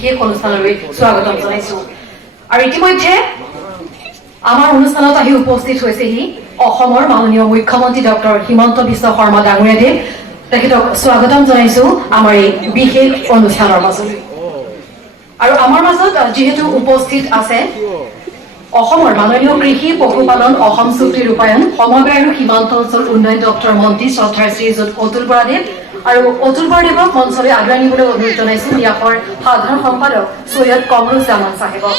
বিশেষ অনুষ্ঠানলৈ স্বাগতম জনাইছো আৰু ইতিমধ্যে আমাৰ অনুষ্ঠানত আহি উপস্থিত হৈছেহি অসমৰ মাননীয় মুখ্যমন্ত্ৰী ডক্টৰ হিমন্ত বিশ্ব শৰ্মা ডাঙৰীয়াদেৱ তেখেতক স্বাগতম জনাইছো আমাৰ এই বিশেষ অনুষ্ঠানৰ মাজলৈ আৰু আমাৰ মাজত যেহেতু উপস্থিত আছে অসমৰ মাননীয় কৃষি পশুপালন অসম চুক্তি ৰূপায়ণ সমবায় আৰু সীমান্ত অঞ্চল উন্নয়ন দপ্তৰৰ মন্ত্ৰী শ্ৰদ্ধাৰ শ্ৰীযুত অতুল বৰাদেৱ আৰু অতুল বৰাদেৱক মঞ্চলৈ আগুৱাই নিবলৈ অনুৰোধ জনাইছো ইয়াৰ সাধাৰণ সম্পাদক সৈয়দ কমৰুজ্জামান চাহেবক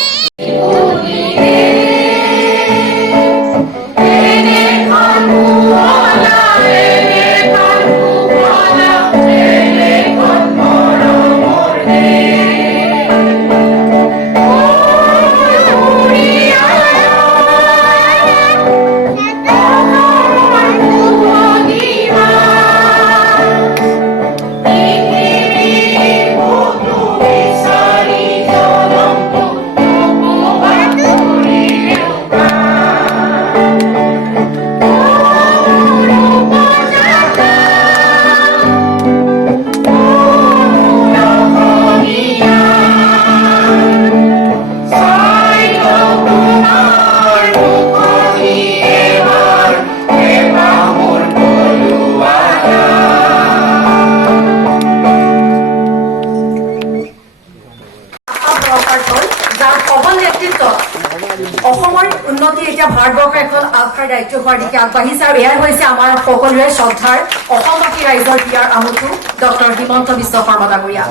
অসমৰ উন্নতি এতিয়া ভাৰতবৰ্ষৰ এখন আগশাৰীৰ ৰাজ্য হোৱাৰ দিশে আগবাঢ়িছে আৰু এয়াই হৈছে আমাৰ সকলোৰে শ্ৰদ্ধাৰ অসমবাসী ৰাইজৰ প্ৰিয়াৰ আমুঠু ডক্টৰ হিমন্ত বিশ্ব শৰ্মা ডাঙৰীয়া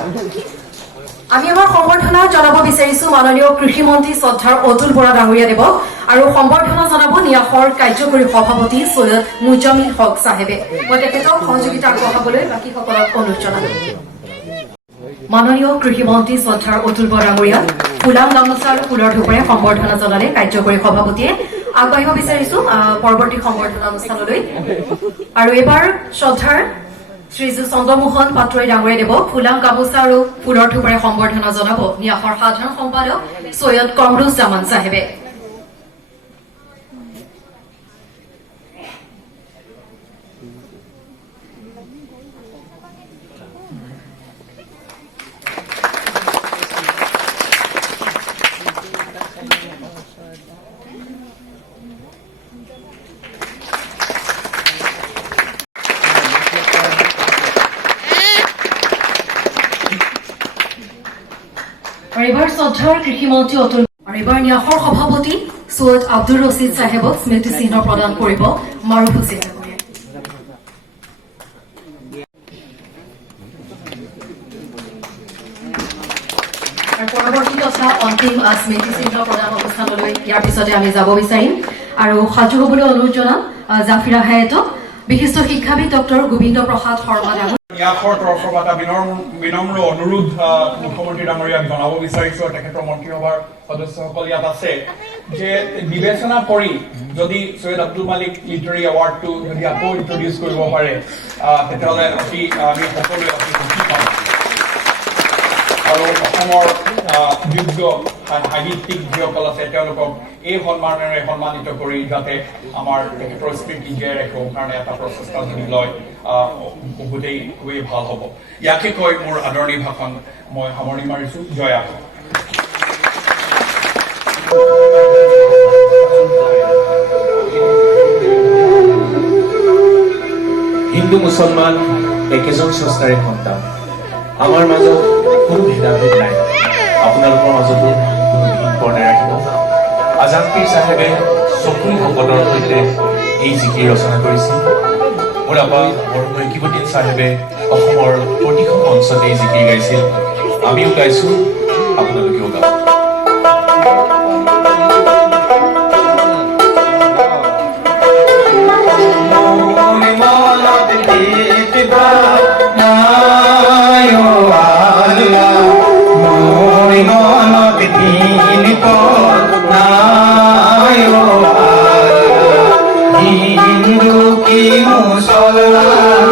আমি আমাৰ সম্বৰ্ধনা জনাব বিচাৰিছো মাননীয় কৃষি মন্ত্ৰী শ্ৰদ্ধাৰ অতুল বৰা ডাঙৰীয়াদেৱক আৰু সম্বৰ্ধনা জনাব নিয়াসৰ কাৰ্যকৰী সভাপতি সৈয়দ মুজামিল হক চাহেবে মই তেখেতক সহযোগিতা আগবঢ়াবলৈ বাকীসকলক অনুৰোধ জনালো মাননীয় কৃষি মন্ত্ৰী শ্ৰদ্ধাৰ অতুল বৰা ডাঙৰীয়া ফুলাম গামোচা আৰু ফুলৰ ধূপৰে সম্বৰ্ধনা জনালে কাৰ্যকৰী সভাপতিয়ে আগবাঢ়িব বিচাৰিছো পৰৱৰ্তী সম্বৰ্ধনা অনুষ্ঠানলৈ আৰু এইবাৰ শ্ৰদ্ধাৰ শ্ৰীযুত চন্দ্ৰমোহন পাটোৱাৰী ডাঙৰীয়াদেৱক ফুলাম গামোচা আৰু ফুলৰ ধূপৰে সম্বৰ্ধনা জনাব নিয়াসৰ সাধাৰণ সম্পাদক সৈয়দ কমৰুজ্জামান চাহেবে আৰু এইবাৰ শ্ৰদ্ধাৰ কৃষি মন্ত্ৰী অতুল আৰু এইবাৰ নিয়াসৰ সভাপতি সৈয়দ আব্দুল ৰছিদ চাহেবক স্মৃতি চিহ্ন প্ৰদান কৰিব মাৰুফ হুছেইন ডাঙৰীয়াই আৰু পৰৱৰ্তী তথা অন্তিম স্মৃতি চিহ্ন প্ৰদান অনুষ্ঠানলৈ ইয়াৰ পিছতে আমি যাব বিচাৰিম আৰু সাজু হ'বলৈ অনুৰোধ জনাম জাফিৰা হায়াতক বিশিষ্ট শিক্ষাবিদ ডক্টৰ গোবিন্দ প্ৰসাদ শৰ্মা ডাঙৰীয়া ইয়াসৰ তৰফৰ এটা বিনম্ৰ অনুৰোধ মুখ্যমন্ত্ৰী ডাঙৰীয়াক জনাব বিচাৰিছো আৰু তেখেতৰ মন্ত্ৰীসভাৰ সদস্যসকল ইয়াত আছে যে বিবেচনা কৰি যদি সৈয়দ আব্দুল মালিক লিটাৰী এৱাৰ্ডটো যদি আকৌ ইন্ট্ৰডিউচ কৰিব পাৰে তেতিয়াহ'লে আমি সকলোৱে অতি সুখী পাম আৰু অসমৰ যোগ্য সাহিত্যিক যিসকল আছে তেওঁলোকক এই সন্মানেৰে সন্মানিত কৰি যাতে আমাৰ তেখেতৰ স্মৃতি জীয়াই ৰাখিবৰ কাৰণে এটা প্ৰচেষ্টা যদি লয় বহুতেই খুবেই ভাল হ'ব ইয়াকে কৈ মোৰ আদৰণি ভাষণ মই সামৰণি মাৰিছো জয় আহ হিন্দু মুছলমান একেজন স্ৰষ্টাৰে সন্তান আমাৰ মাজত কোনো ভেদাভেদ নাই আপোনালোকৰ মাজতো কোনো ভিন নাৰাখিব আজাদ পীৰ চাহেবে চকুৰি ভকতৰ সৈতে এই জিকিৰ ৰচনা কৰিছিল মোৰ আবা মৰমী কিবুদ্দিন চাহেবে অসমৰ প্ৰতিখন মঞ্চতে এই জিকিৰ গাইছিল আমিও গাইছো আপোনালোকেও গাওক হিন্দু কি মুসলমান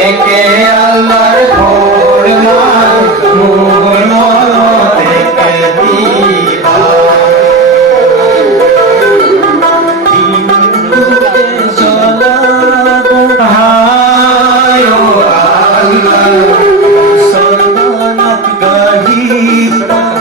একে আল্লাহর ফরমান মোর মনতে দিবা হিন্দুকে সালাত হায় আল্লাহ সলমানত গাহিবা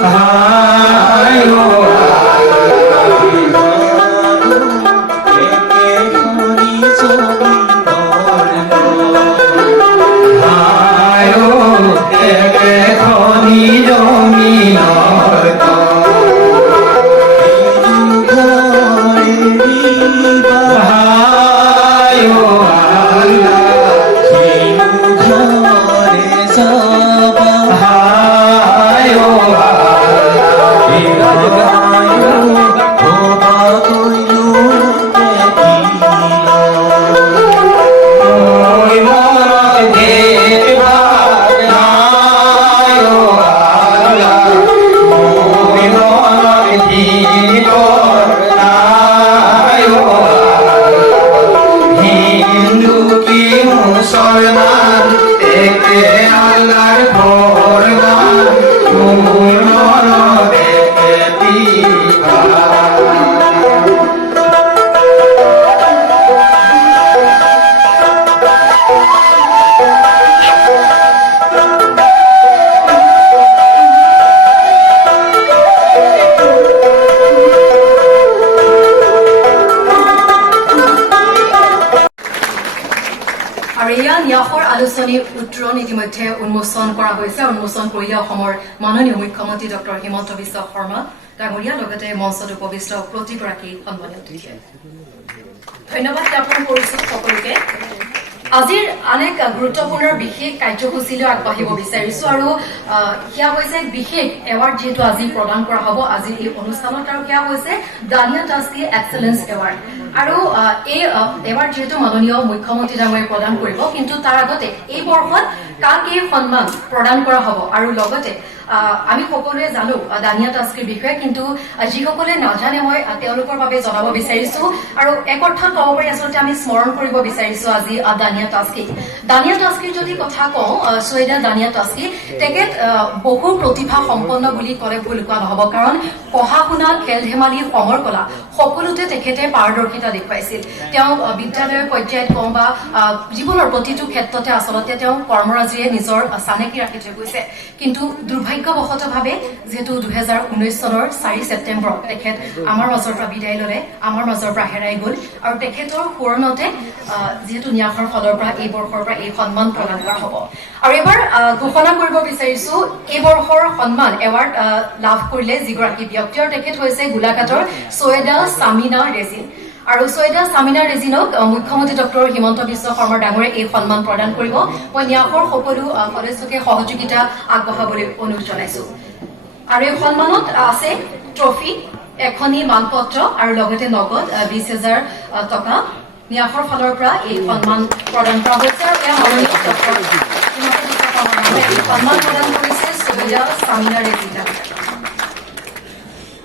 হায় হিন্দু কি মুসলমান একে আল্লাহর ফরমান মোর মনতে দিবা আৰু এয়া ন্যাসৰ আলোচনী উত্তৰণ ইতিমধ্যে উন্মোচন কৰা হৈছে উন্মোচন কৰিলে অসমৰ মাননীয় মুখ্যমন্ত্ৰী ডক্টৰ হিমন্ত বিশ্ব শৰ্মা ডাঙৰীয়া লগতে মঞ্চত উপবিষ্ট প্ৰতিগৰাকী সন্মানীয় অতিথিয়ে ধন্যবাদ জ্ঞাপন কৰিছো সকলোকে আজিৰ আন এক গুৰুত্বপূৰ্ণ বিশেষ কাৰ্যসূচীলৈ আগবাঢ়িব বিচাৰিছো আৰু সেয়া হৈছে বিশেষ এৱাৰ্ড যিহেতু আজি প্ৰদান কৰা হ'ব আজিৰ এই অনুষ্ঠানত আৰু সেয়া হৈছে দানিয়া টাস্কি এক্সেলেন্স এৱাৰ্ড আৰু এই এৱাৰ্ড যিহেতু মাননীয় মুখ্যমন্ত্ৰী ডাঙৰীয়াই প্ৰদান কৰিব কিন্তু তাৰ আগতে এই বৰ্ষত কাক এই সন্মান প্ৰদান কৰা হ'ব আৰু লগতে আমি সকলোৱে জানো দানিয়া টাস্কিৰ বিষয়ে কিন্তু যিসকলে নাজানে মই তেওঁলোকৰ বাবে জনাব বিচাৰিছো আৰু এক অৰ্থত ক'ব পাৰি আচলতে আমি স্মৰণ কৰিব বিচাৰিছো আজি দানিয়া টাস্কিৰ যদি কথা কওঁ ছৈয়দা দানিয়া টাস্কি তেখেত বহু প্ৰতিভা সম্পন্ন বুলি ক'লে ভুল কোৱা নহ'ব কাৰণ পঢ়া শুনা খেল ধেমালি সমৰ কলা সকলোতে তেখেতে পাৰদৰ্শিতা দেখুৱাইছিল তেওঁ বিদ্যালয়ৰ পৰ্যায়ত কওঁ বা জীৱনৰ প্ৰতিটো ক্ষেত্ৰতে আচলতে তেওঁ কৰ্মৰাজিৰে নিজৰ চানেকি ৰাখি থৈ গৈছে কিন্তু দুৰ্ভাগ্যবশতভাৱে যিহেতু 2019 চনৰ 4 ছেপ্টেম্বৰত তেখেত আমাৰ মাজৰ পৰা বিদায় ল'লে আমাৰ মাজৰ পৰা হেৰাই গ'ল আৰু তেখেতৰ সোঁৱৰণতে যিহেতু ন্যাসৰ ফালৰ পৰা এই বৰ্ষৰ পৰা এই সন্মান প্ৰদান কৰা হ'ব আৰু এবাৰ ঘোষণা কৰিব বিচাৰিছো এই বৰ্ষৰ সন্মান এৱাৰ্ড লাভ কৰিলে যিগৰাকী ব্যক্তি আৰু তেখেত হৈছে গোলাঘাটৰ ছৈয়দা সামিনা ৰেজিন আৰু ছৈয়দা সামিনা ৰেজিনক মুখ্যমন্ত্ৰী ডক্টৰ হিমন্ত বিশ্ব শৰ্মা ডাঙৰীয়াই এই সন্মান প্ৰদান কৰিব মই ন্যাসৰ সকলো সদস্যকে সহযোগিতা আগবঢ়াবলৈ অনুৰোধ জনাইছো আৰু এই সন্মানত আছে ট্ৰফি এখনি মানপত্ৰ আৰু লগতে নগদ 20,000 টকা ন্যাসৰ ফালৰ পৰা এই সন্মান প্ৰদান কৰা হৈছে আৰু এয়া মাননীয় ডক্টৰ হিমন্ত বিশ্ব শৰ্মা ডাঙৰীয়াই এই সন্মান প্ৰদান কৰিছে ছৈয়দা সামিনা ৰেজিন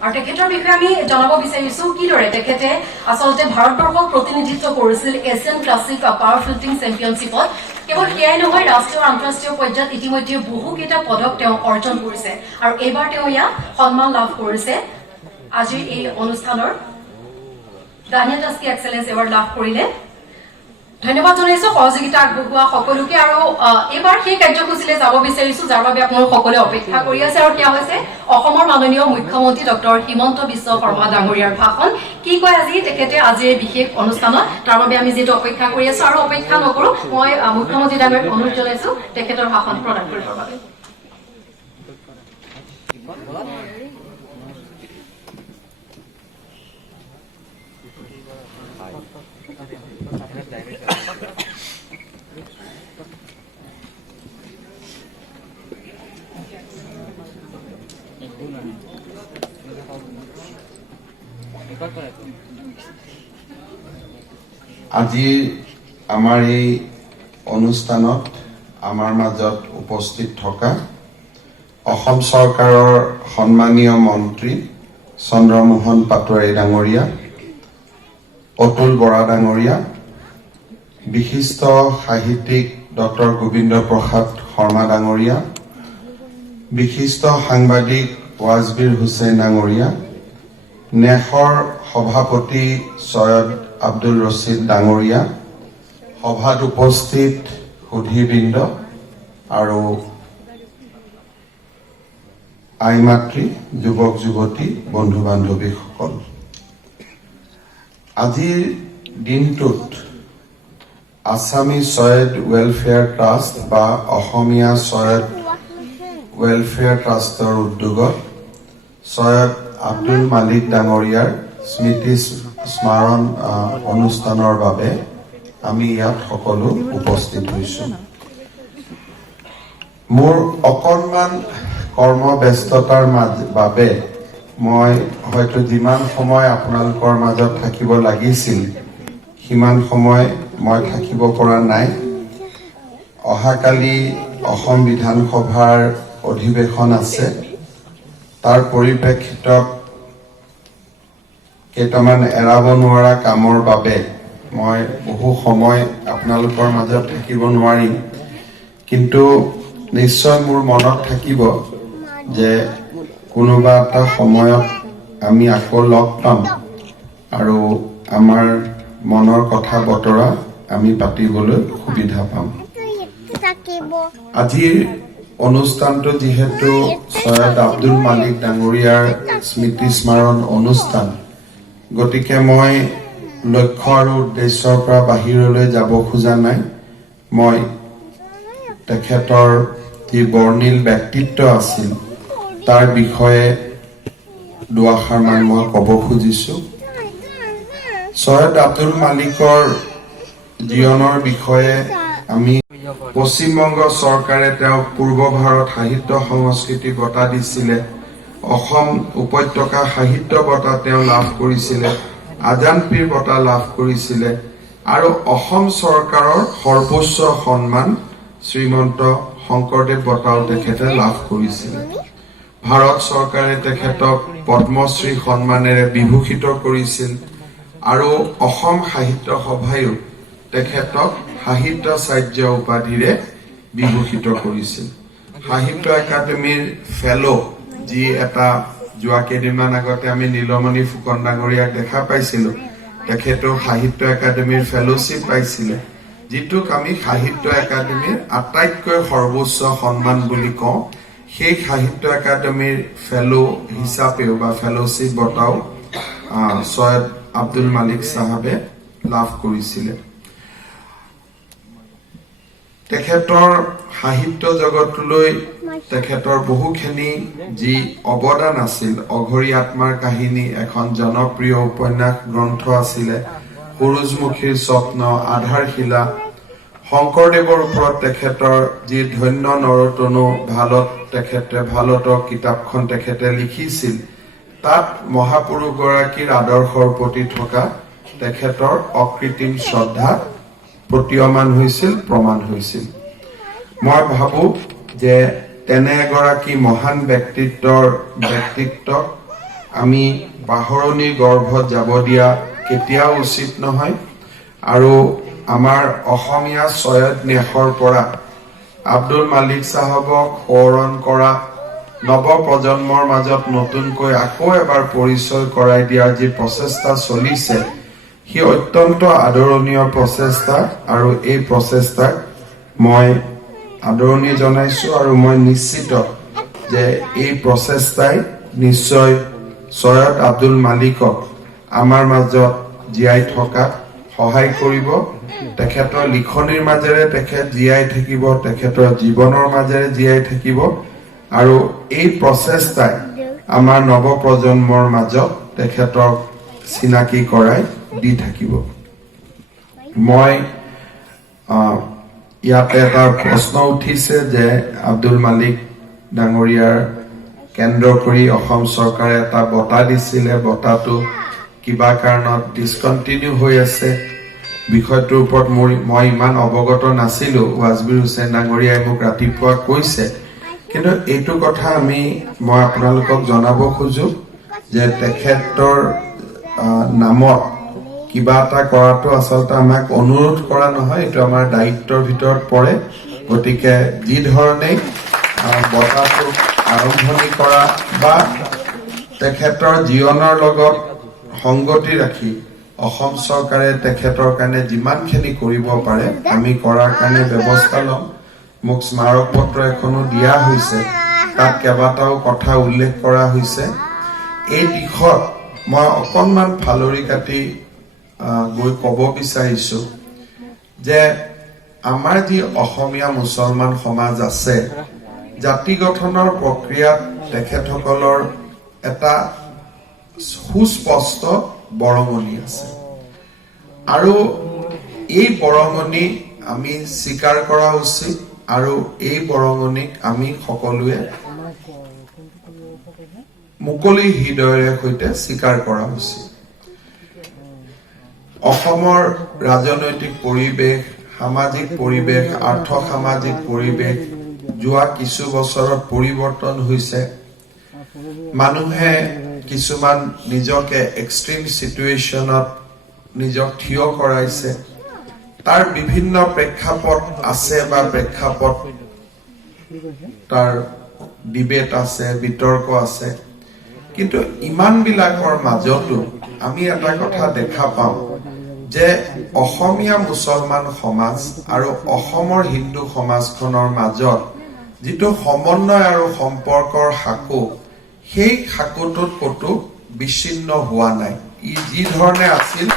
আৰু তেখেতৰ বিষয়ে আমি জনাব বিচাৰিছো কিদৰে তেখেতে আচলতে ভাৰতবৰ্ষক প্ৰতিনিধিত্ব কৰিছিল এছিয়ান ক্লাছিক পাৱাৰ ফিল্ডিং চেম্পিয়নশ্বিপত কেৱল সেয়াই নহয় ৰাষ্ট্ৰীয় আৰু আন্তঃৰাষ্ট্ৰীয় পৰ্যায়ত ইতিমধ্যে বহুকেইটা পদক তেওঁ অৰ্জন কৰিছে আৰু এইবাৰ তেওঁ ইয়াত সন্মান লাভ কৰিছে আজিৰ এই অনুষ্ঠানৰ দানিয়া টাস্কি এক্সেলেন্স এৱাৰ্ড লাভ কৰিলে ধন্যবাদ জনাইছো সহযোগিতা আগবঢ়োৱা সকলোকে আৰু এইবাৰ সেই কাৰ্যসূচীলৈ যাব বিচাৰিছো যাৰ বাবে আপোনালোক সকলোৱে অপেক্ষা কৰি আছে আৰু সেয়া হৈছে অসমৰ মাননীয় মুখ্যমন্ত্ৰী ডক্টৰ হিমন্ত বিশ্ব শৰ্মা ডাঙৰীয়াৰ ভাষণ কি কয় আজি তেখেতে আজিৰ বিশেষ অনুষ্ঠানত তাৰ বাবে আমি যিটো অপেক্ষা কৰি আছো আৰু অপেক্ষা নকৰো মই মুখ্যমন্ত্ৰী ডাঙৰীয়াক অনুৰোধ জনাইছো তেখেতৰ ভাষণ প্ৰদান কৰিবৰ বাবে আজি আমাৰ এই অনুষ্ঠানত আমাৰ মাজত উপস্থিত থকা অসম চৰকাৰৰ সন্মানীয় মন্ত্ৰী চন্দ্ৰমোহন পাটোৱাৰী ডাঙৰীয়া অতুল বৰা ডাঙৰীয়া বিশিষ্ট সাহিত্যিক ডক্টৰ গোবিন্দ প্ৰসাদ শৰ্মা ডাঙৰীয়া বিশিষ্ট সাংবাদিক ৱাজবীৰ হুছেইন ডাঙৰীয়া নেহৰ সভাপতি সৈয়দ আব্দুল ৰছিদ ডাঙৰীয়া সভাত উপস্থিত সুধীবৃন্দ আৰু আই মাতৃ যুৱক যুৱতী বন্ধু বান্ধৱীসকল আজিৰ দিনটোত আছামী ছৈয়দ ৱেলফেয়াৰ ট্ৰাষ্ট বা অসমীয়া ছৈয়দ ৱেলফেয়াৰ ট্ৰাষ্টৰ উদ্যোগত ছৈয়দ আব্দুল মালিক ডাঙৰীয়াৰ স্মৃতি স্মাৰণ অনুষ্ঠানৰ বাবে আমি ইয়াত সকলো উপস্থিত হৈছো মোৰ অকণমান কৰ্মব্যস্ততাৰ বাবে মই হয়তো যিমান সময় আপোনালোকৰ মাজত থাকিব লাগিছিল সিমান সময় মই থাকিব পৰা নাই। অহাকালি অসম বিধানসভাৰ অধিৱেশন আছে। তাৰ পৰিপ্ৰেক্ষিতত কেইটামান এৰাব নোৱাৰা কামৰ বাবে মই বহু সময় আপোনালোকৰ মাজত থাকিব নোৱাৰিম, কিন্তু নিশ্চয় মোৰ মনত থাকিব যে কোনোবা এটা সময়ত আমি আকৌ লগ পাম আৰু আমাৰ মনৰ কথা বতৰা আমি পাতিবলৈ সুবিধা পাম। আজিৰ অনুষ্ঠানটো যিহেতু সৈয়দ আব্দুল মালিক ডাঙৰীয়াৰ স্মৃতি স্মাৰণ অনুষ্ঠান, গতিকে মই লক্ষ্য আৰু উদ্দেশ্যৰ পৰা বাহিৰলৈ যাব খোজা নাই। মই তেখেতৰ যি বৰ্ণিল ব্যক্তিত্ব আছিল তাৰ বিষয়ে দুআষাৰমান মই ক'ব খুজিছো। সৈয়দ আব্দুল মালিকৰ জীৱনৰ বিষয়ে আমি পশ্চিমবংগ চৰকাৰে তেওঁক পূৰ্ব ভাৰত সাহিত্য সংস্কৃতি বঁটা দিছিলে, অসম উপত্যকা সাহিত্য বঁটা তেওঁ লাভ কৰিছিলে, আজান পীৰ বঁটা লাভ কৰিছিলে আৰু অসম চৰকাৰৰ সৰ্বোচ্চ সন্মান শ্ৰীমন্ত শংকৰদেৱ বঁটাও তেখেতে লাভ কৰিছিলে। ভাৰত চৰকাৰে তেখেতক পদ্মশ্ৰী সন্মানেৰে বিভূষিত কৰিছিল আৰু অসম সাহিত্য সভায়ো তেখেতক সাহিত্যাচাৰ্য উপাধিৰে বিভূষিত কৰিছিল। সাহিত্য একাডেমীৰ ফেলো, যি এটা যোৱা কেইদিনমান আগতে আমি নীলমণি ফুকন ডাঙৰীয়াক দেখা পাইছিলো, তেখেতেও সাহিত্য একাডেমীৰ ফেলোশ্বিপ পাইছিলে, যিটোক আমি সাহিত্য একাডেমীৰ আটাইতকৈ সৰ্বোচ্চ সন্মান বুলি কওঁ। সেই সাহিত্য একাডেমীৰ ফেলো হিচাপেও বা ফেলোশ্বিপ বঁটাও সৈয়দ আব্দুল মালিক চাহাবে লাভ কৰিছিলে। তেখেতৰ সাহিত্য জগতলৈ তেখেতৰ বহুখিনি যি অৱদান আছিল, অঘৰী আত্মাৰ কাহিনী এখন জনপ্ৰিয় উপন্যাস গ্ৰন্থ আছিলে, সূৰুযমুখীৰ স্বপ্ন, আধাৰশিলা, শংকৰদেৱৰ ওপৰত তেখেতৰ যি ধন্য নৰতনু ভালত কিতাপখন তেখেতে লিখিছিল, তাত মহাপুৰুষগৰাকীৰ আদৰ্শৰ প্ৰতি থকা তেখেতৰ অকৃত্ৰিম শ্ৰদ্ধা প্ৰতীয়মান হৈছিল, প্ৰমাণ হৈছিল। মই ভাবো যে তেনে এগৰাকী মহান ব্যক্তিত্বক আমি পাহৰণিৰ গৰ্ভত যাব দিয়া কেতিয়াও উচিত নহয় আৰু আমাৰ অসমীয়া ছয়দ নেশৰ পৰা আব্দুল মালিক চাহাবক সোঁৱৰণ কৰা, নৱ প্ৰজন্মৰ মাজত নতুনকৈ আকৌ এবাৰ পৰিচয় কৰাই দিয়াৰ যি প্ৰচেষ্টা চলিছে, সি অত্যন্ত আদৰণীয় প্ৰচেষ্টা আৰু এই প্ৰচেষ্টাক মই আদৰণি জনাইছো আৰু মই নিশ্চিত যে এই প্ৰচেষ্টাই নিশ্চয় সৈয়দ আব্দুল মালিকক আমাৰ মাজত জীয়াই থকাত সহায় কৰিব। তেখেতৰ লিখনিৰ মাজেৰে তেখেত জীয়াই থাকিব, তেখেতৰ জীৱনৰ মাজেৰে জীয়াই থাকিব আৰু এই প্ৰচেষ্টাই আমাৰ নৱপ্ৰজন্মৰ মাজত তেখেতক চিনাকি কৰাই দি থাকিব। মই ইয়াতে এটা প্ৰশ্ন উঠিছে যে আব্দুল মালিক ডাঙৰীয়াৰ কেন্দ্ৰ কৰি অসম চৰকাৰে এটা বঁটা দিছিলে, বঁটাটো কিবা কাৰণত ডিছকণ্টিনিউ হৈ আছে। বিষয়টোৰ ওপৰত মই ইমান অৱগত নাছিলো, ৱাজবিৰ হুছেইন ডাঙৰীয়াই মোক ৰাতিপুৱা কৈছে, কিন্তু এইটো কথা মই আপোনালোকক জনাব খোজো যে তেখেতৰ নামত কিবা এটা কৰাটো আচলতে আমাক অনুৰোধ কৰা নহয়, এইটো আমাৰ দায়িত্বৰ ভিতৰত পৰে। গতিকে যি ধৰণে বঁটাটো আৰম্ভণি কৰা বা তেখেতৰ জীৱনৰ লগত সংগতি ৰাখি অসম চৰকাৰে তেখেতৰ কাৰণে যিমানখিনি কৰিব পাৰে আমি কৰাৰ কাৰণে ব্যৱস্থা ল'ম। মোক স্মাৰক পত্ৰ এখনো দিয়া হৈছে, তাত কেইবাটাও কথা উল্লেখ কৰা হৈছে। এই দিশত মই অকণমান ফালৰি কাটি গৈ ক'ব বিচাৰিছো যে আমাৰ যি অসমীয়া মুছলমান সমাজ আছে, জাতি গঠনৰ প্ৰক্ৰিয়াত তেখেতসকলৰ এটা সুস্পষ্ট বৰঙণি আছে আৰু এই বৰঙণি আমি স্বীকাৰ কৰা উচিত আৰু এই বৰঙণিক আমি সকলোৱে মুকলি হৃদয়েৰে সৈতে স্বীকাৰ কৰা উচিত। অসমৰ ৰাজনৈতিক পৰিৱেশ, সামাজিক পৰিৱেশ, আৰ্থ সামাজিক পৰিৱেশ যোৱা কিছু বছৰত পৰিৱৰ্তন হৈছে। মানুহে কিছুমান নিজকে এক্সট্ৰিম সিচুৱেশ্যনত নিজক থিয় কৰাইছে। তাৰ বিভিন্ন প্ৰেক্ষাপট আছে বা প্ৰেক্ষাপট তাৰ ডিবেট আছে, বিতৰ্ক আছে। কিন্তু ইমানবিলাকৰ মাজতো আমি এটা কথা দেখা পাওঁ যে অসমীয়া মুছলমান সমাজ আৰু অসমৰ হিন্দু সমাজখনৰ মাজত যিটো সমন্বয় আৰু সম্পৰ্কৰ সাঁকো, সেই সাঁকোটোত ক'তো বিচ্ছিন্ন হোৱা নাই। ই যি ধৰণে আছিল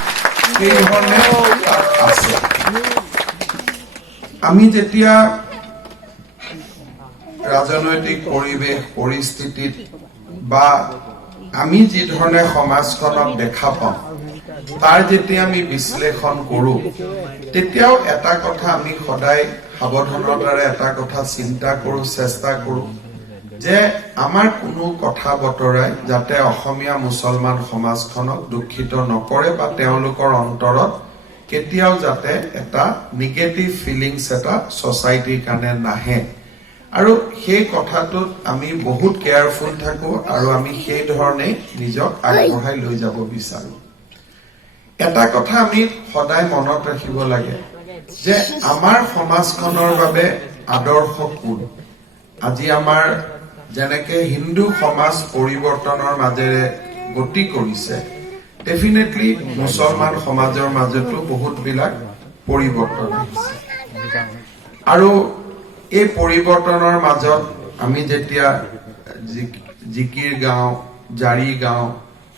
সেই ধৰণে তাত আছে। আমি যেতিয়া ৰাজনৈতিক পৰিৱেশ পৰিস্থিতিত বা আমি যি ধৰণে সমাজখনক দেখা পাওঁ তাৰ যেতিয়া আমি বিশ্লেষণ কৰোঁ, তেতিয়াও এটা কথা আমি সদায় সাৱধানতাৰে এটা কথা চিন্তা কৰোঁ, চেষ্টা কৰোঁ যে আমাৰ কোনো কথা বতৰাই যাতে অসমীয়া মুছলমান সমাজখনক দুখিত নকৰে বা তেওঁলোকৰ অন্তৰত কেতিয়াও যাতে এটা নিগেটিভ ফিলিংছ এটা ছ'চাইটিৰ কাৰণে নাহে। আৰু সেই কথাটোত আমি বহুত কেয়াৰফুল থাকোঁ আৰু আমি সেই ধৰণেই নিজক আগবঢ়াই লৈ যাব বিচাৰোঁ। এটা কথা আমি সদায় মনত ৰাখিব লাগে যে আমাৰ সমাজখনৰ বাবে আদৰ্শ কোন। আজি আমাৰ যেনেকে হিন্দু সমাজ পৰিৱৰ্তনৰ মাজেৰে গতি কৰিছে, ডেফিনেটলি মুছলমান সমাজৰ মাজতো বহুতবিলাক পৰিৱৰ্তন আহিছে। আৰু এই পৰিৱৰ্তনৰ মাজত আমি যেতিয়া জিকিৰ গাঁও, জাৰি গাঁও,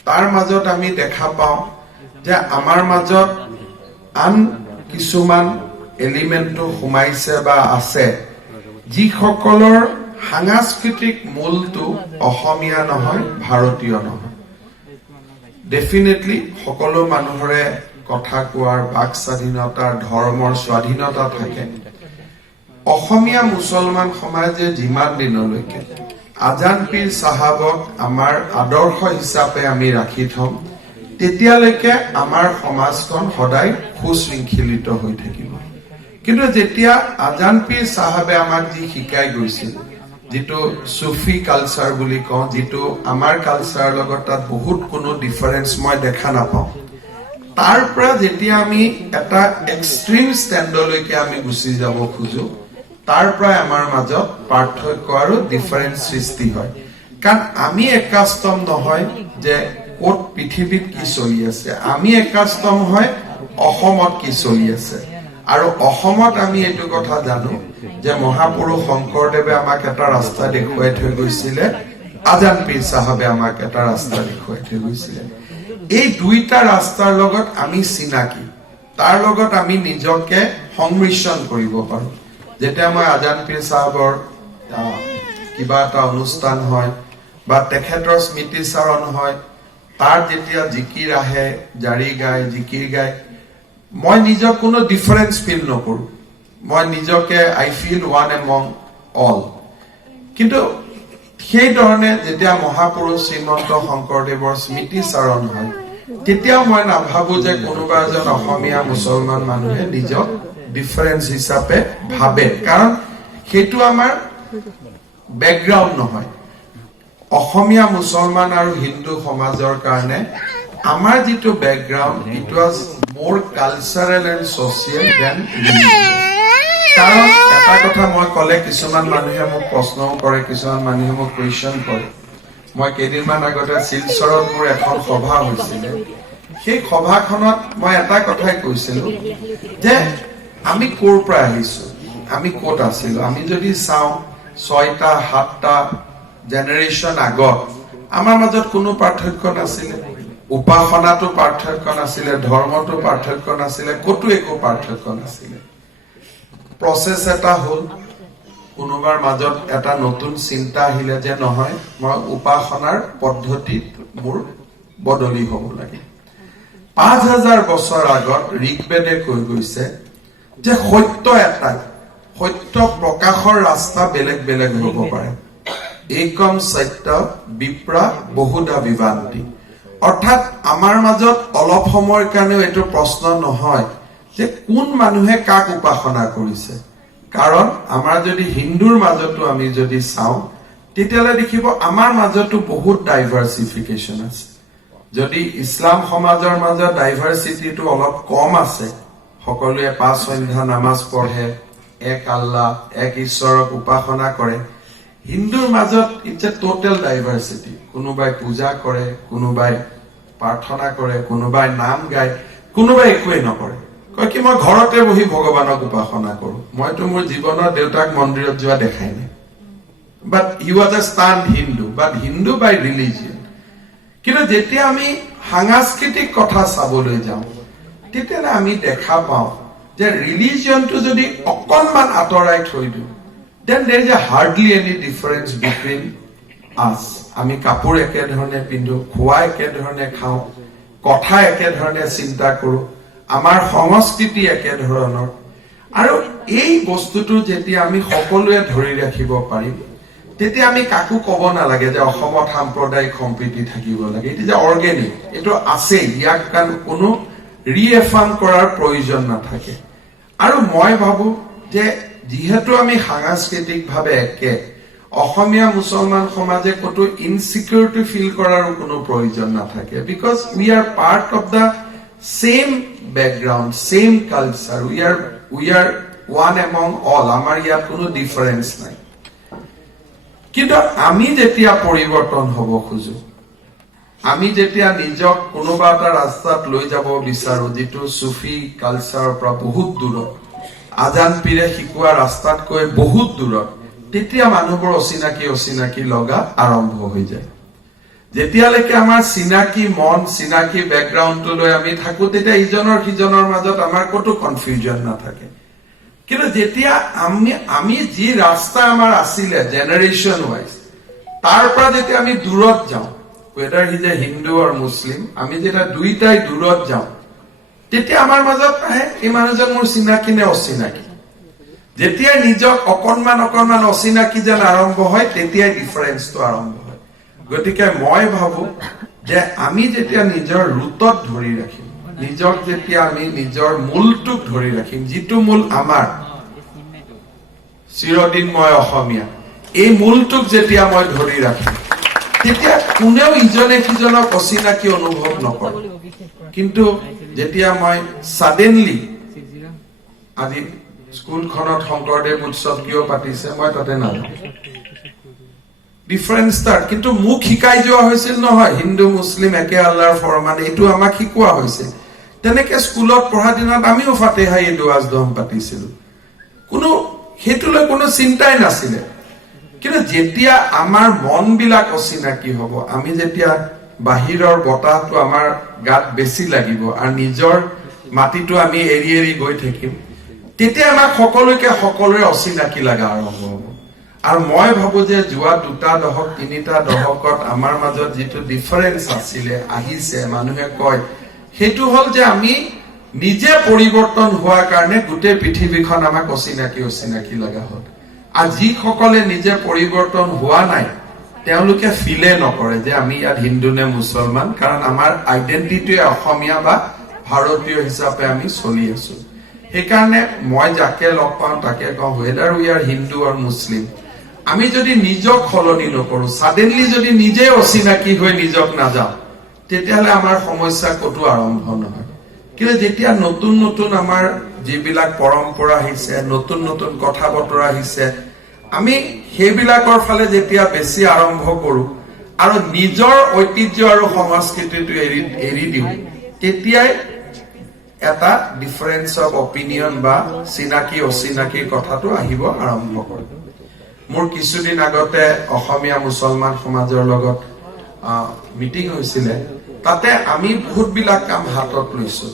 তাৰ মাজত আমি দেখা পাওঁ যে আমাৰ মাজত আন কিছুমান এলিমেণ্টো সোমাইছে বা আছে যিসকলৰ সাংস্কৃতিক মূলটো অসমীয়া নহয়, ভাৰতীয় নহয়। ডেফিনেটলি সকলো মানুহৰে কথা কোৱাৰ, বাক স্বাধীনতাৰ, ধৰ্মৰ স্বাধীনতা থাকে। অসমীয়া মুছলমান সমাজে যিমান দিনলৈকে আজান পীৰ চাহাবক আমাৰ আদৰ্শ হিচাপে আমি ৰাখি থম, তেতিয়ালৈকে আমাৰ সমাজখন সদায় সুশৃংখলিত হৈ থাকিব। কিন্তু যেতিয়া আজান পীৰ চাহাবে আমাক যি শিকাই গৈছিল, যিটো চুফি কালচাৰ বুলি কওঁ, যিটো আমাৰ কালচাৰৰ লগত তাত বহুত কোনো ডিফাৰেঞ্চ মই দেখা নাপাওঁ, তাৰ পৰা যেতিয়া আমি এটা এক্সট্ৰিম ষ্টেণ্ডলৈকে আমি গুচি যাব খোজো, তাৰ পৰাই আমাৰ মাজত পাৰ্থক্য আৰু ডিফাৰেঞ্চ সৃষ্টি হয়। কাৰণ আমি একাস্তম নহয় যে ক'ত পৃথিৱীত কি চলি আছে, আমি একাস্তম হয় অসমত কি চলি আছে। আৰু অসমত আমি এইটো কথা জানো যে মহাপুৰুষ শংকৰদেৱে আমাক এটা ৰাস্তা দেখুৱাই থৈ গৈছিলে, আজান পীৰ চাহাবে আমাক এটা ৰাস্তা দেখুৱাই থৈ গৈছিলে। এই দুইটা ৰাস্তাৰ লগত আমি চিনাকি, তাৰ লগত আমি নিজকে সংমিশ্ৰণ কৰিব পাৰো। যেতিয়া মই আজান পীৰ চাহাবৰ কিবা এটা অনুষ্ঠান হয় বা তেখেতৰ স্মৃতিচাৰণ হয়, তাৰ যেতিয়া জিকিৰ আহে, জাৰি গায়, জিকিৰ গায়, মই নিজক কোনো ডিফাৰেঞ্চ ফিল নকৰোঁ। মই নিজকে আই ফিল ওৱান এমং অল। কিন্তু সেই ধৰণে যেতিয়া মহাপুৰুষ শ্ৰীমন্ত শংকৰদেৱৰ স্মৃতিচাৰণ হয়, তেতিয়াও মই নাভাবো যে কোনোবা এজন অসমীয়া মুছলমান মানুহে নিজক ডিফাৰেঞ্চ হিচাপে ভাবে, কাৰণ সেইটো আমাৰ বেকগ্ৰাউণ্ড নহয়। অসমীয়া মুছলমান আৰু হিন্দু সমাজৰ কাৰণে আমাৰ যিটো background, it was more cultural and social than religious. কাৰণ এটা কথা মই ক'লে কিছুমান মানুহে মোক প্ৰশ্নও কৰে, কিছুমান মানুহে মোক কুৱেশ্যন কৰে। মই কেইদিনমান আগতে শিলচৰত মোৰ এখন সভা হৈছিলে, সেই সভাখনত মই এটা কথাই কৈছিলো যে আমি ক'ৰ পৰা আহিছো, আমি ক'ত আছিলো। আমি যদি চাওঁ 6টা 7টা জেনেৰেশ্যন আগত আমাৰ মাজত কোনো পাৰ্থক্য নাছিলে, উপাসনাটো পাৰ্থক্য নাছিলে, ধৰ্মটো পাৰ্থক্য নাছিলে, ক'তো একো পাৰ্থক্য নাছিলে। প্ৰচেছ এটা হ'ল, কোনোবাৰ মাজত এটা নতুন চিন্তা আহিলে যে নহয়, মই উপাসনাৰ পদ্ধতিত মোৰ বদলি হ'ব লাগে। 5000 বছৰ আগত ঋকবেদে কৈ গৈছে যে সত্য এটাই, সত্য প্ৰকাশৰ ৰাস্তা বেলেগ বেলেগ হ'ব পাৰে একম সত্য বিপ্ৰা বহুধা বিভান্তি অৰ্থাৎ আমাৰ মাজত অলপ সময়ৰ কাৰণে এটো প্ৰশ্ন নহয় যে কোন মানুহে কাক উপাসনা কৰিছে কাৰণ আমাৰ যদি হিন্দুৰ মাজতো আমি যদি চাও তেতিয়ালে দেখিব আমাৰ মাজতো বহুত ডাইভাৰ্সিফিকেশন আছে যদি ইসলাম সমাজৰ মাজত ডাইভাৰ্সিটিটো অলপ কম আছে সকলোৱে পাঁচ সন্ধ্যা নামাজ পঢ়ে এক আল্লাহ এক ঈশ্বৰক উপাসনা কৰে হিন্দুৰ মাজত ইটস এ টোটাল ডাইভাৰ্সিটি কোনোবাই পূজা কৰে কোনোবাই প্ৰাৰ্থনা কৰে কোনোবাই নাম গায় কোনোবাই একোৱে নকৰে কয় কি মই ঘৰতে বহি ভগৱানক উপাসনা কৰো মইতো মোৰ জীৱনত দেউতাক মন্দিৰত যোৱা দেখাই নাই but he was a stand Hindu by religion কিন্তু যেতিয়া আমি সাংস্কৃতিক কথা চাবলৈ যাওঁ তেতিয়ালে আমি দেখা পাওঁ যে ৰিলিজিয়নটো যদি অকনমান আঁতৰাই থৈ দিওঁ then there is a hardly any difference between us আমি কাপোৰ একে ধৰণে পিন্ধো খোৱা একে ধৰণে খাওঁ কথা একে ধৰণে চিন্তা কৰো আমাৰ সংস্কৃতি একে ধৰণৰ আৰু এই বস্তুটো যেতিয়া আমি সকলোৱে ধৰি ৰাখিব পাৰিম তেতিয়া আমি কাকো ক'ব নালাগে যে অসমত সাম্প্ৰদায়িক সম্প্ৰীতি থাকিব লাগে এটো যে অৰ্গেনিক এটো আছে ইয়াক কোনো ৰিএফাৰ্ম কৰাৰ প্ৰয়োজন নাথাকে আৰু মই ভাবো যে যেহেতু আমি সাংস্কৃতিক ভাৱে একে অসমীয়া মুছলমান সমাজে কত ইনসিকিউৰিটি ফিল কৰাৰ কোনো প্ৰয়োজন নাথাকে because we are part of the same background same culture we are one among all আমাৰ ইয়াত কোনো ডিফাৰেন্স নাই কিন্তু আমি যেতিয়া পৰিৱৰ্তন হ'ব খুজো আমি যেতিয়া নিজক কোনোবা এটা ৰাস্তাত লৈ যাব বিচাৰো যেটো সুফি কালচাৰৰ পৰা বহুত দূৰত আজান পীৰে শিকোৱা ৰাস্তাতকৈ বহুত দূৰত তেতিয়া মানুহবোৰ অচিনাকি লগা আৰম্ভ হৈ যায় যেতিয়ালৈকে আমাৰ চিনাকি মন চিনাকি ব্যাকগ্ৰাউণ্ডটো লৈ আমি থাকো তেতিয়া ইজনৰ সিজনৰ মাজত আমাৰ কতো কনফিউজন নাথাকে কিন্তু যেতিয়া আমি যি ৰাস্তা আমাৰ আছিলে জেনাৰেশন ওয়াইজ তাৰ পৰা যেতিয়া আমি দূৰত যাওঁ whether he is a Hindu or Muslim আমি যেতিয়া দুইটাই দূৰত যাওঁ তেতিয়া আমাৰ মাজত আহে এই মানুহজন মোৰ চিনাকি নে অচিনাকি যেতিয়া নিজক অকনমান অচিনাকি যেন আৰম্ভ হয় তেতিয়া ডিফাৰেন্সটো আৰম্ভ হয় গতিকে মই ভাবো যে আমি যেতিয়া নিজৰ ৰুটত ধৰি ৰাখিম নিজক যেতিয়া আমি নিজৰ মূলটোক ধৰি ৰাখিম যিটো মূল আমাৰ চিৰদিন মই অসমীয়া এই মূলটোক যেতিয়া মই ধৰি ৰাখিম তেতিয়া কোনেও ইজনে সিজনক অচিনাকি অনুভৱ নকৰে কিন্তু যেতিয়া মই সাডেনলি আজি স্কুলখনত শংকৰদেৱ উৎসৱ কিয় পাতিছে মই তাতে নাজানো ডিফাৰেন্স তাৰ কিন্তু মোক শিকাই যোৱা হৈছিল নহয় হিন্দু মুছলিম একে আল্লাহৰ ফৰমান এইটো আমাক শিকোৱা হৈছিল তেনেকে স্কুলত পঢ়া দিনত আমিও ফাতিহা দুআজ দহম পাতিছিল কোনো হেতুলৈ কোনো চিন্তাই নাছিলে কিন্তু যেতিয়া আমাৰ মন বিলাক অচিনাকি হ'ব আমি যেতিয়া বাহিৰৰ বতাহটো আমাৰ গাত বেছি লাগিব আৰু নিজৰ মাটিটো আমি এৰি গৈ থাকিম তেতিয়া আমাক সকলোৰে অচিনাকি লাগা আৰম্ভ হ'ব আৰু মই ভাবো যে যোৱা দুটা দশক তিনিটা দশকত আমাৰ মাজত যেটো ডিফাৰেন্স আছিলে আহিছে মানুহে কয় হেতু হল যে আমি নিজে পৰিৱৰ্তন হোৱাৰ কাৰণে গোটেই পৃথিৱীখন আমাক অচিনাকি লাগা হ'ল আজি সকলে নিজে পৰিৱৰ্তন হোৱা নাই তেওঁলোকে ফিলে নকৰে যে আমি ইয়াত হিন্দু নে মুছলমান কাৰণ আমাৰ আইডেন্টিটি অসমীয়া বা ভাৰতীয় হিচাপে আমি চলি আছো সেইকাৰণে মই যাকে লগ পাওঁ তাকে কওঁ whether we are Hindu or Muslim আমি যদি নিজক খলনি নকৰো সাডেনলি যদি নিজে অচিনাকি হৈ নিজক নাযাওঁ তেতিয়ালে আমাৰ সমস্যা কতো আৰম্ভ নহয় কিন্তু যেতিয়া নতুন আমাৰ যিবিলাক পৰম্পৰা আহিছে নতুন কথা বতৰা আহিছে আমি হেবিলাকৰ ফালে যেতিয়া বেছি আৰম্ভ কৰো আৰু নিজৰ ঐতিহ্য আৰু সংস্কৃতিটো এৰি দিও তেতিয়াই এটা ডিফাৰেন্স অফ অপিনিয়ন বা চিনাকি অচিনাকি কথাটো আহিব আৰম্ভ কৰে মোৰ কিছুদিন আগতে অসমীয়া মুছলমান সমাজৰ লগত মিটিং হৈছিল তাতে আমি বহুত বিলাক কাম হাতত লৈছো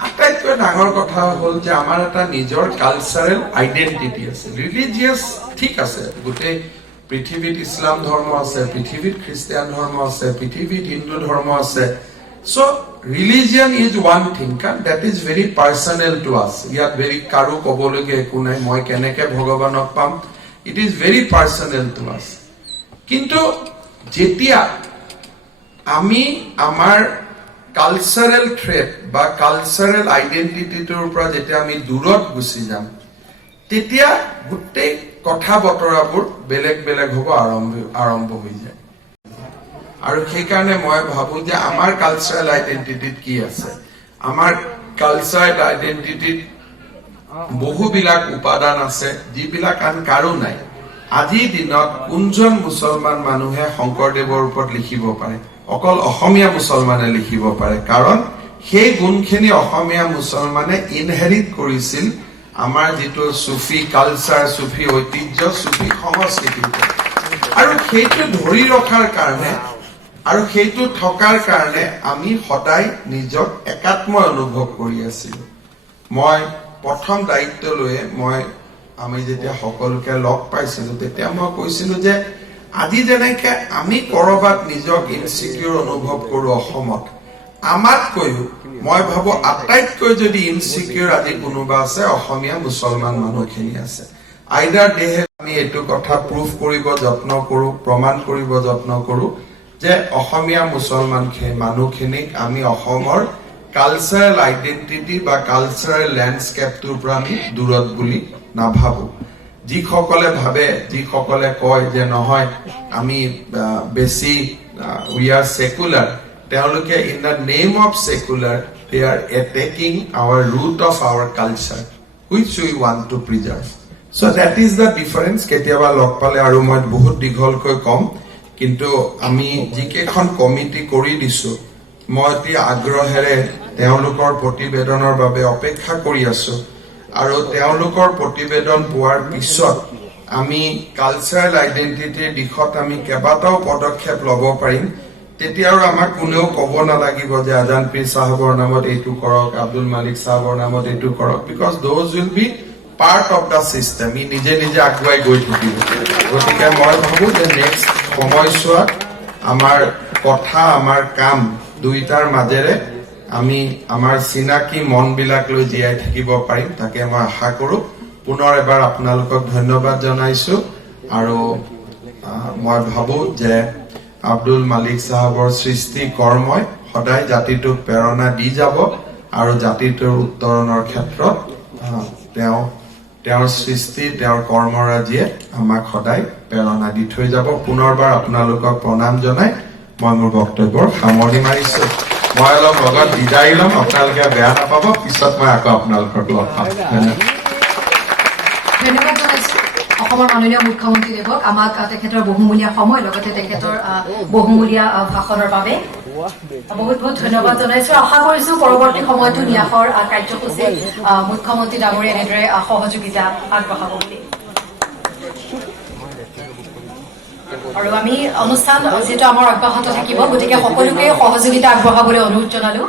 আটাইতকৈ ডাঙৰ কথা হ'ল যে আমাৰ এটা নিজৰ কালচাৰেল আইডেন্টিটি আছে ৰিলিজিয়াছ ঠিক আছে গোটেই পৃথিৱীত ইছলাম ধৰ্ম আছে পৃথিৱীত খ্ৰীষ্টিয়ান ধৰ্ম আছে পৃথিৱীত হিন্দু ধৰ্ম আছে So religion is one thing, that is very personal to us. Yat very karu kobologe eku nai moi keneke bhagavanok pam, it is very personal to us. Kintu jetia ami amar cultural trait ba cultural identity tor upra jetia ami durot gusi jam, tetia guttei kotha botorabur beleg beleg hobo arambho hoi jay. আৰু সেইকাৰণে মই ভাবো যে আমাৰ cultural আইডেন্টিটিত কি আছে, আমাৰ cultural আইডেন্টিটিত বহুবিলাক উপাদান আছে যিবিলাক আন কাৰো নাই। আজিৰ দিনত কোনজন মুছলমান মানুহে শংকৰদেৱৰ ওপৰত লিখিব পাৰে? অকল অসমীয়া মুছলমানে লিখিব পাৰে, কাৰণ সেই গুণখিনি অসমীয়া মুছলমানে ইনহেৰিট কৰিছিল আমাৰ যিটো সুফি কালচাৰ, সুফি ঐতিহ্য, সুফি সংস্কৃতি। আৰু সেইটো ধৰি ৰখাৰ কাৰণে আৰু সেইটো থকাৰ কাৰণে আমি সদায় নিজক একাত্ম অনুভৱ কৰি আছিলো। মই প্ৰথম দায়িত্ব লৈ আমি যেতিয়া সকলোকে লগ পাইছিলো তেতিয়া মই কৈছিলো যে আজি যেনেকে আমি কৰবাত নিজক ইনচিকিউৰ অনুভৱ কৰো অসমত, আমাতকৈও মই ভাবো আটাইতকৈ যদি ইনচিকিউৰ আজি কোনোবা আছে, অসমীয়া মুছলমান মানুহখিনি আছে। আইদাৰ দেহে আমি এইটো কথা প্ৰুভ কৰিব যত্ন কৰো, প্ৰমাণ কৰিব যত্ন কৰো যে অসমীয়া মুছলমান মানুহখিনিক আমি অসমৰ কালচাৰেল আইডেন্টিটি বা কালচাৰেল লেণ্ডস্কেপটোৰ পৰা আমি দূৰত বুলি নাভাবো। যিসকলে ভাবে, যিসকলে কয় যে নহয় আমি বেছি উই আৰ সেকুলাৰ, তেওঁলোকে in the name of secular they are attacking our root of our culture which we want to preserve. So that is the difference. কেতিয়াবা লগ পালে আৰু মই বহুত দীঘলকৈ কম, কিন্তু আমি যিকেইখন কমিটি কৰি দিছো, মই অতি আগ্ৰহেৰে তেওঁলোকৰ প্ৰতিবেদনৰ বাবে অপেক্ষা কৰি আছো। আৰু তেওঁলোকৰ প্ৰতিবেদন পোৱাৰ পিছত আমি কালচাৰেল আইডেন্টিটিৰ দিশত আমি কেইবাটাও পদক্ষেপ ল'ব পাৰিম। তেতিয়া আৰু আমাক কোনেও ক'ব নালাগিব যে আজান পীৰ চাহাবৰ নামত এইটো কৰক, আব্দুল মালিক চাহাবৰ নামত এইটো কৰক, because those will be part of the system. ই নিজে নিজে আগুৱাই গৈ থাকিব। গতিকে মই ভাবো যে নেক্সট সময়ছোৱাত আমাৰ কথা, আমাৰ কাম দুইটাৰ মাজেৰে আমি আমাৰ চিনাকি মনবিলাক লৈ জীয়াই থাকিব পাৰিম, তাকে মই আশা কৰো। পুনৰ এবাৰ আপোনালোকক ধন্যবাদ জনাইছো। আৰু মই ভাবো যে আব্দুল মালিক চাহাবৰ সৃষ্টি কৰ্মই সদায় জাতিটোক প্ৰেৰণা দি যাব, আৰু জাতিটোৰ উত্তৰণৰ ক্ষেত্ৰত তেওঁৰ সৃষ্টি, তেওঁৰ কৰ্মৰাজিয়ে আমাক সদায় প্ৰেৰণা দি থৈ যাব। পুনৰবাৰ আপোনালোকক প্ৰণাম জনাই মই মোৰ বক্তব্যৰ সামৰণি মাৰিছো। মই অলপ লগত বিদায় লম, আপোনালোকে বেয়া নাপাব, পিছত মই আকৌ আপোনালোকক লগ পাম। ধন্যবাদ জনাইছো অসমৰ মাননীয় মুখ্যমন্ত্ৰীদেৱক আমাক তেখেতৰ বহুমূলীয়া সময়, লগতে তেখেতৰ বহুমূলীয়া ভাষণৰ বাবে বহুত বহুত ধন্যবাদ জনাইছো। আশা কৰিছো পৰৱৰ্তী সময়তো ন্যাসৰ কাৰ্যসূচীত মুখ্যমন্ত্ৰী ডাঙৰীয়া এনেদৰে সহযোগিতা আগবঢ়াব বুলি। আৰু আমি অনুষ্ঠান যিহেতু আমাৰ অব্যাহত থাকিব, গতিকে সকলোকে সহযোগিতা আগবঢ়াবলৈ অনুৰোধ জনালো।